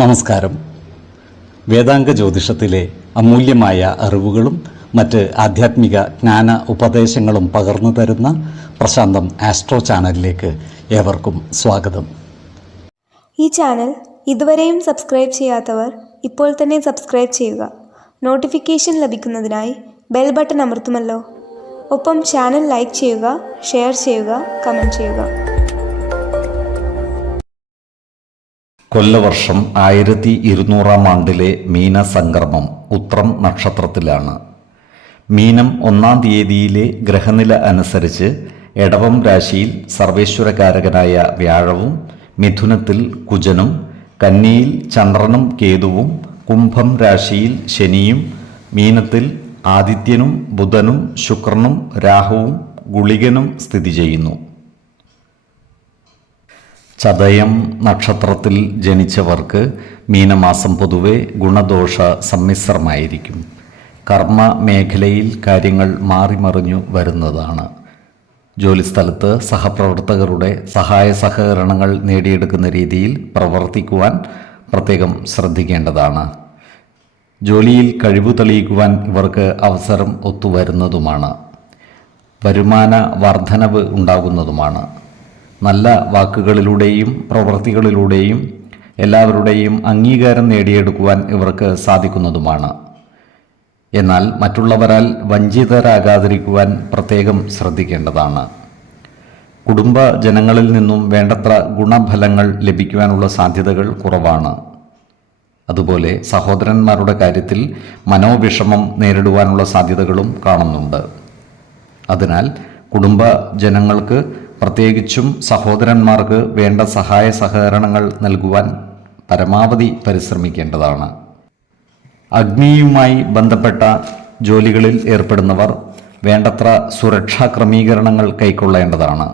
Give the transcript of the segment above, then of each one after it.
നമസ്കാരം. വേദാംഗ ജ്യോതിഷത്തിലെ അമൂല്യമായ അറിവുകളും മറ്റ് ആധ്യാത്മിക ജ്ഞാന ഉപദേശങ്ങളും പകർന്നു തരുന്ന പ്രശാന്തം ആസ്ട്രോ ചാനലിലേക്ക് ഏവർക്കും സ്വാഗതം. ഈ ചാനൽ ഇതുവരെയും സബ്സ്ക്രൈബ് ചെയ്യാത്തവർ ഇപ്പോൾ തന്നെ സബ്സ്ക്രൈബ് ചെയ്യുക. നോട്ടിഫിക്കേഷൻ ലഭിക്കുന്നതിനായി ബെൽ ബട്ടൺ അമർത്തുമല്ലോ. ഒപ്പം ചാനൽ ലൈക്ക് ചെയ്യുക, ഷെയർ ചെയ്യുക, കമൻറ്റ് ചെയ്യുക. കൊല്ലവർഷം 1200 ആണ്ടിലെ മീനസംക്രമം ഉത്രം നക്ഷത്രത്തിലാണ്. മീനം 1-ാം തീയതിയിലെ ഗ്രഹനില അനുസരിച്ച് എടവം രാശിയിൽ സർവേശ്വരകാരകനായ വ്യാഴവും, മിഥുനത്തിൽ കുജനും, കന്നിയിൽ ചന്ദ്രനും കേതുവും, കുംഭം രാശിയിൽ ശനിയും, മീനത്തിൽ ആദിത്യനും ബുധനും ശുക്രനും രാഹുവും ഗുളികനും സ്ഥിതി ചെയ്യുന്നു. ചതയം നക്ഷത്രത്തിൽ ജനിച്ചവർക്ക് മീനമാസം പൊതുവെ ഗുണദോഷ സമ്മിശ്രമായിരിക്കും. കർമ്മ മേഖലയിൽ കാര്യങ്ങൾ മാറിമറിഞ്ഞു വരുന്നതാണ്. ജോലിസ്ഥലത്ത് സഹപ്രവർത്തകരുടെ സഹായ സഹകരണങ്ങൾ നേടിയെടുക്കുന്ന രീതിയിൽ പ്രവർത്തിക്കുവാൻ പ്രത്യേകം ശ്രദ്ധിക്കേണ്ടതാണ്. ജോലിയിൽ കഴിവ് തെളിയിക്കുവാൻ ഇവർക്ക് അവസരം ഒത്തുവരുന്നതുമാണ്. വരുമാന വർധനവ് ഉണ്ടാകുന്നതുമാണ്. നല്ല വാക്കുകളിലൂടെയും പ്രവൃത്തികളിലൂടെയും എല്ലാവരുടെയും അംഗീകാരം നേടിയെടുക്കുവാൻ ഇവർക്ക് സാധിക്കുന്നതുമാണ്. എന്നാൽ മറ്റുള്ളവരാൽ വഞ്ചിതരാകാതിരിക്കുവാൻ പ്രത്യേകം ശ്രദ്ധിക്കേണ്ടതാണ്. കുടുംബ ജനങ്ങളിൽ നിന്നും വേണ്ടത്ര ഗുണഫലങ്ങൾ ലഭിക്കുവാനുള്ള സാധ്യതകൾ കുറവാണ്. അതുപോലെ സഹോദരന്മാരുടെ കാര്യത്തിൽ മനോവിഷമം നേരിടുവാനുള്ള സാധ്യതകളും കാണുന്നുണ്ട്. അതിനാൽ കുടുംബ ജനങ്ങൾക്ക്, പ്രത്യേകിച്ചും സഹോദരന്മാർക്ക് വേണ്ട സഹായ സഹകരണങ്ങൾ നൽകുവാൻ പരമാവധി പരിശ്രമിക്കേണ്ടതാണ്. അഗ്നിയുമായി ബന്ധപ്പെട്ട ജോലികളിൽ ഏർപ്പെടുന്നവർ വേണ്ടത്ര സുരക്ഷാ ക്രമീകരണങ്ങൾ കൈക്കൊള്ളേണ്ടതാണ്.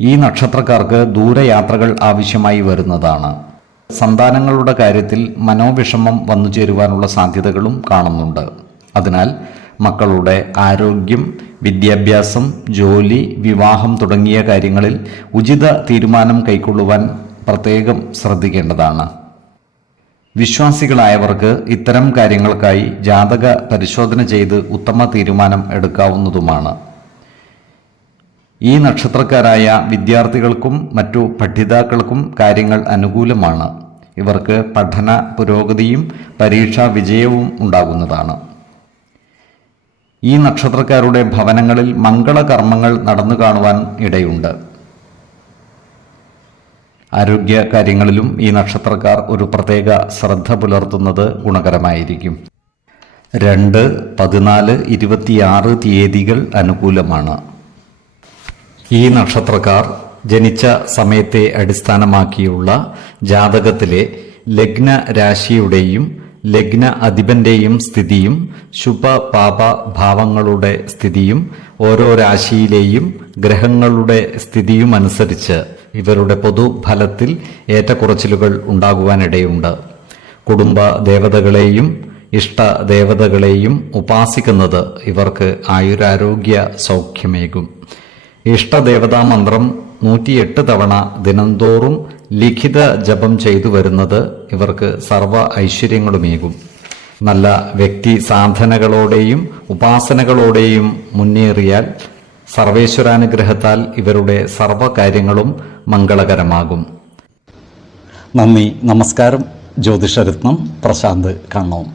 ഈ നക്ഷത്രക്കാർക്ക് ദൂരയാത്രകൾ ആവശ്യമായി വരുന്നതാണ്. സന്താനങ്ങളുടെ കാര്യത്തിൽ മനോവിഷമം വന്നു ചേരുവാനുള്ള സാധ്യതകളും കാണുന്നുണ്ട്. അതിനാൽ മക്കളുടെ ആരോഗ്യം, വിദ്യാഭ്യാസം, ജോലി, വിവാഹം തുടങ്ങിയ കാര്യങ്ങളിൽ ഉചിത തീരുമാനം കൈക്കൊള്ളുവാൻ പ്രത്യേകം ശ്രദ്ധിക്കേണ്ടതാണ്. വിശ്വാസികളായവർക്ക് ഇത്തരം കാര്യങ്ങൾക്കായി ജാതക പരിശോധന ചെയ്ത് ഉത്തമ തീരുമാനം എടുക്കാവുന്നതുമാണ്. ഈ നക്ഷത്രക്കാരായ വിദ്യാർത്ഥികൾക്കും മറ്റു പഠിതാക്കൾക്കും കാര്യങ്ങൾ അനുകൂലമാണ്. ഇവർക്ക് പഠന പുരോഗതിയും പരീക്ഷാ വിജയവും ഉണ്ടാകുന്നതാണ്. ഈ നക്ഷത്രക്കാരുടെ ഭവനങ്ങളിൽ മംഗളകർമ്മങ്ങൾ നടന്നു കാണുവാൻ ഇടയുണ്ട്. ആരോഗ്യ കാര്യങ്ങളിലും ഈ നക്ഷത്രക്കാർ ഒരു പ്രത്യേക ശ്രദ്ധ പുലർത്തുന്നത് ഗുണകരമായിരിക്കും. 2, 14, 26 തീയതികൾ അനുകൂലമാണ്. ഈ നക്ഷത്രക്കാർ ജനിച്ച സമയത്തെ അടിസ്ഥാനമാക്കിയുള്ള ജാതകത്തിലെ ലഗ്ന രാശിയുടെയും ലഗ്ന അധിപന്റെയും സ്ഥിതിയും ശുഭ-പാപ ഭാവങ്ങളുടെ സ്ഥിതിയും ഓരോ രാശിയിലെയും ഗ്രഹങ്ങളുടെ സ്ഥിതിയുമനുസരിച്ച് ഇവരുടെ പൊതുഫലത്തിൽ ഏറ്റക്കുറച്ചിലുകൾ ഉണ്ടാകുവാനിടയുണ്ട്. കുടുംബ ദേവതകളെയും ഇഷ്ടദേവതകളെയും ഉപാസിക്കുന്നത് ഇവർക്ക് ആയുരാരോഗ്യ സൗഖ്യമേകും. ഇഷ്ടദേവതാ മന്ത്രം 108 തവണ ദിനംതോറും ലിഖിത ജപം ചെയ്തു വരുന്നത് ഇവർക്ക് സർവ്വ ഐശ്വര്യങ്ങളുമേകും. നല്ല വ്യക്തി സാധനകളോടെയും ഉപാസനകളോടെയും മുന്നേറിയാൽ സർവേശ്വരാനുഗ്രഹത്താൽ ഇവരുടെ സർവ്വകാര്യങ്ങളും മംഗളകരമാകും. നന്ദി, നമസ്കാരം. ജ്യോതിഷരത്നം പ്രശാന്ത് കണ്ണോം.